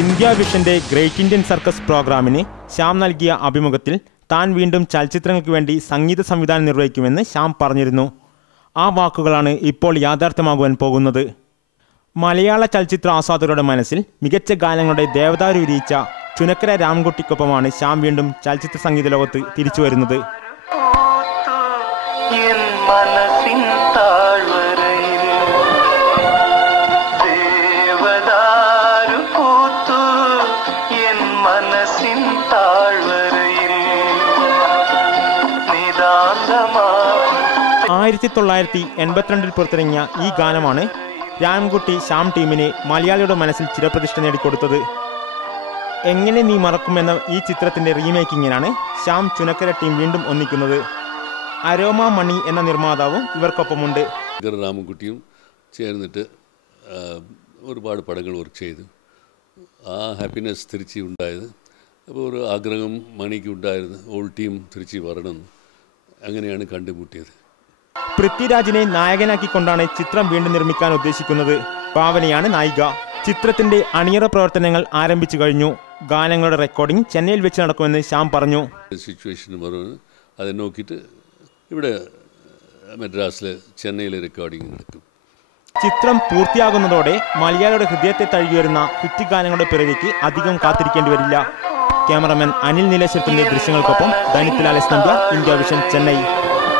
India വിഷന്റെ great Indian circus പ്രോഗ്രാമിന് ശ്യാം നൽകിയ അഭിമുഖത്തിൽ താൻ വീണ്ടും ചലച്ചിത്രങ്ങൾക്ക് വേണ്ടി സംഗീത സംവിധാനം നിർവഹിക്കുമെന്ന് ശ്യാം പറഞ്ഞിരുന്നു. ആ വാക്കുകളാണ് ഇപ്പോൾ യാഥാർത്ഥ്യമാകുവാൻ പോകുന്നത്. മലയാള ചലച്ചിത്ര ആസ്വാദകരുടെ മനസ്സിൽ മികച്ച ഗാനങ്ങളുടെ ദേവദാരു വിരിയിച്ച ചുനക്കര രാംകുട്ടിക്കൊപ്പമാണ് ശ്യാം വീണ്ടും ചലച്ചിത്ര സംഗീത ലോകത്ത് തിരിച്ചു വരുന്നത്. ആയിരത്തി 1982 പുറത്തിറങ്ങിയ ഈ ഗാനമാണ് രാംകുട്ടി ശ്യാം ടീമിന് മലയാളിയുടെ മനസ്സിൽ ചിരപ്രതിഷ്ഠ നേടിക്കൊടുത്തത്. എങ്ങനെ നീ മറക്കുമെന്ന ഈ ചിത്രത്തിൻ്റെ റീമേക്കിങ്ങിനാണ് ശ്യാം ചുനക്കര ടീം വീണ്ടും ഒന്നിക്കുന്നത്. അരോമ മണി എന്ന നിർമ്മാതാവും ഇവർക്കൊപ്പമുണ്ട്. രാമൻകുട്ടിയും ചേർന്നിട്ട് ഒരുപാട് പടങ്ങൾ വർക്ക് ചെയ്തു. ആ ഹാപ്പിനെസ് തിരിച്ച് ഉണ്ടായത്. അപ്പോൾ ഒരു ആഗ്രഹം മണിക്ക് ഉണ്ടായിരുന്നു, ഓൾ ടീം തിരിച്ച് വരണം. അങ്ങനെയാണ് കണ്ടുമുട്ടിയത്. പൃഥ്വിരാജിനെ നായകനാക്കിക്കൊണ്ടാണ് ചിത്രം വീണ്ടും നിർമ്മിക്കാൻ ഉദ്ദേശിക്കുന്നത്. ഭാവനയാണ് നായിക. ചിത്രത്തിന്റെ അണിയറ പ്രവർത്തനങ്ങൾ ആരംഭിച്ചു കഴിഞ്ഞു. ഗാനങ്ങളുടെ റെക്കോർഡിംഗ് ചെന്നൈയിൽ വെച്ച് നടക്കുമെന്ന് ശ്യാം പറഞ്ഞു. സിറ്റുവേഷൻ അത് നോക്കിയിട്ട് ഇവിടെ മദ്രാസിൽ ചെന്നൈയിൽ റെക്കോർഡിംഗ് നടക്കും. ചിത്രം പൂർത്തിയാകുന്നതോടെ മലയാളിയുടെ ഹൃദയത്തെ തഴുകിവരുന്ന ഹിറ്റ് ഗാനങ്ങളുടെ പിറവിക്ക് അധികം കാത്തിരിക്കേണ്ടി വരില്ല. ക്യാമറമാൻ അനിൽ നീലേശ്വരത്തിന്റെ ദൃശ്യങ്ങൾക്കൊപ്പം ധനിത്തിലാൽ S Nambiar, India Vision, Chennai.